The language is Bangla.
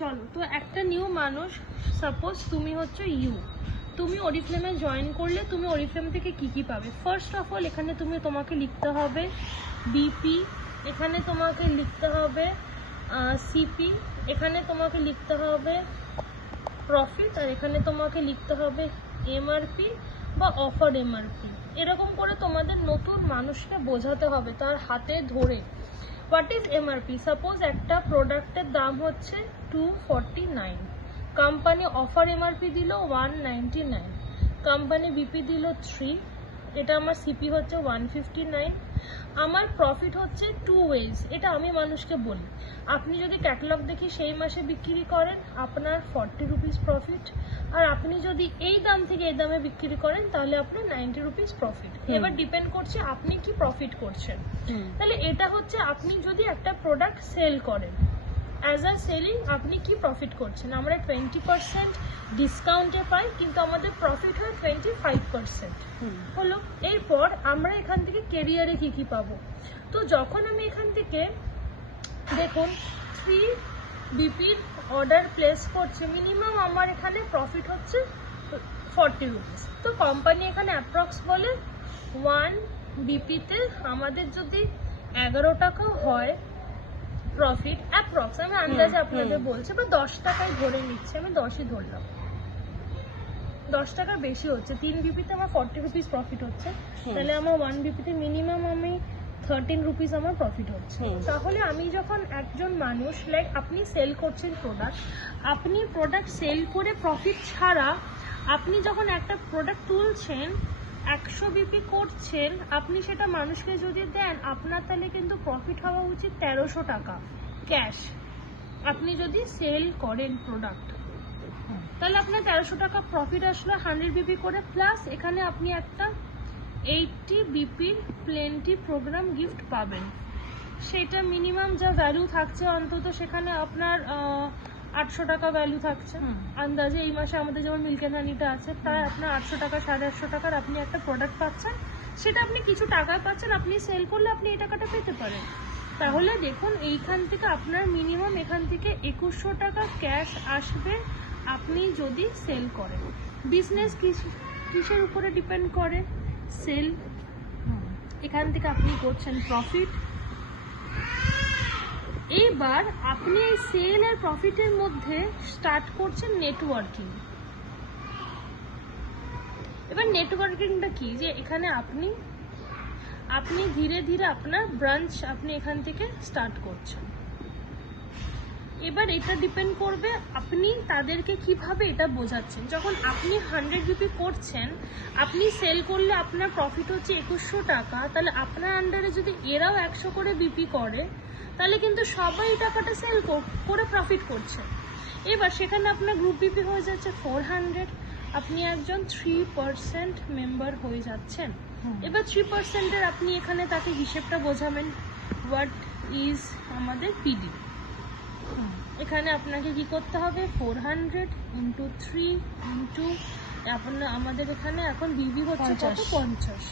চলো, তো একটা নিউ মানুষ, সাপোজ তুমি হচ্ছে তুমি অরিফ্লেমে জয়েন করলে তুমি অরিফ্লেম থেকে কি কি পাবে? ফার্স্ট অফ অল এখানে তোমাকে লিখতে হবে বিপি, এখানে তোমাকে লিখতে হবে সিপি, এখানে তোমাকে লিখতে হবে প্রফিট, আর এখানে তোমাকে লিখতে হবে এমআরপি বা অফার এমআরপি। এরকম করে তোমাদের নতুন মানুষকে বোঝাতে হবে তার হাতে ধরে হোয়াট ইজ এমআরপি। সাপোজ একটা প্রোডাক্টের দাম হচ্ছে 249, কোম্পানি অফার এমআরপি দিল 199, কোম্পানি বিপি দিল 3, এটা আমার সিপি হচ্ছে 159, আমার প্রফিট হচ্ছে 2 ওয়েজ। এটা আমি মানুষকে বলি। আপনি যদি ক্যাটালগ দেখি সেই মাসে বিক্রি করেন আপনার 40 রুপিস প্রফিট, আর আপনি যদি এই দাম থেকে এই দামে বিক্রি করেন তাহলে আপনার 90 রুপিস প্রফিট। এবার ডিপেন্ড করছে আপনি কি প্রফিট করছেন। তাহলে এটা হচ্ছে আপনি যদি একটা প্রোডাক্ট সেল করেন, অ্যাজ আ সেলিং আপনি কি প্রফিট করছেন। আমরা 20% ডিসকাউন্টে পাই, কিন্তু আমাদের প্রফিট হয় 25%। হলো। এরপর আমরা এখান থেকে কেরিয়ারে কি কি পাবো। তো যখন আমি এখান থেকে দেখুন 3 বিপির অর্ডার প্লেস করছে, মিনিমাম আমার এখানে প্রফিট হচ্ছে 40 রুপিস। তো কোম্পানি এখানে অ্যাপ্রক্স বলে 1 বিপিতে আমাদের যদি 11 টাকা হয় প্রফিট, অ্যাপ্রক্স আমি আন্দাজে আপনাদের বলছি, বা 10 টাকায় ধরে নিচ্ছে, আমি 10ই ধরলাম, 10 টাকা বেশি হচ্ছে। 3 বিপিতে আমার 40 রুপিস প্রফিট হচ্ছে, তাহলে আমার 1 বিপিতে মিনিমাম আমি 13 রুপিস আমার প্রফিট হচ্ছে। তাহলে আমি যখন একজন মানুষ, লাইক আপনি সেল করছেন প্রোডাক্ট, আপনি প্রোডাক্ট সেল করে প্রফিট ছাড়া আপনি যখন একটা প্রোডাক্ট তুলছেন 100 বিপি করছেন, আপনি সেটা মানুষকে যদি দেন আপনার তাহলে কিন্তু প্রফিট হওয়া উচিত 1300 টাকা ক্যাশ। আপনি যদি সেল করেন প্রোডাক্ট তাহলে আপনার 1300 টাকা প্রফিট আসলে 100 বিপি করে, প্লাস এখানে আপনি একটা 80 বিপির প্লেন্টি প্রোগ্রাম গিফট পাবেন। সেটা মিনিমাম যা ভ্যালু থাকছে অন্তত সেখানে আপনার 800 টাকা ভ্যালু থাকছে আন্দাজে। এই মাসে আমাদের যেমন মিল্ক এন্ড হানিটা আছে, প্রায় আপনার 800 টাকা 850 টাকার আপনি একটা প্রোডাক্ট পাচ্ছেন, সেটা আপনি কিছু টাকায় পাচ্ছেন, আপনি সেল করলে আপনি এই টাকাটা পেতে পারেন। তাহলে দেখুন এইখান থেকে আপনার মিনিমাম এখান থেকে 2100 টাকা ক্যাশ আসবে আপনি যদি সেল করেন। বিজনেস কিসের উপরে ডিপেন্ড করে? সেল। এখান থেকে আপনি করছেন প্রফিট। এইবার আপনি এই সেল আর প্রফিটের মধ্যে স্টার্ট করছেন নেটওয়ার্কিং। এবার নেটওয়ার্কিংটা কি, যে এখানে আপনি ধীরে ধীরে আপনার ব্রাঞ্চ আপনি এখান থেকে স্টার্ট করছেন। এবার এটা ডিপেন্ড করবে আপনি তাদেরকে কিভাবে এটা বোঝাচ্ছেন। যখন আপনি 100 বিপি করছেন, আপনি সেল করলে আপনার প্রফিট হচ্ছে 2100 টাকা, তাহলে আপনার আন্ডারে যদি এরাও 100 করে বিপি করে তাহলে কিন্তু সবাই টাকাটা সেল করে প্রফিট করছে। এবার সেখানে আপনার গ্রুপ বিপি হয়ে যাচ্ছে 400, আপনি একজন 3% মেম্বার হয়ে যাচ্ছেন। এবার 3%-এর আপনি এখানে তাকে হিসেবটা বোঝাবেন, হোয়াট ইজ আমাদের পিডি। এখানে আপনাকে কি করতে হবে, 400 ইন্টু 3 ইন্টু আমাদের এখানে এখন বিবি হচ্ছে কত, 50।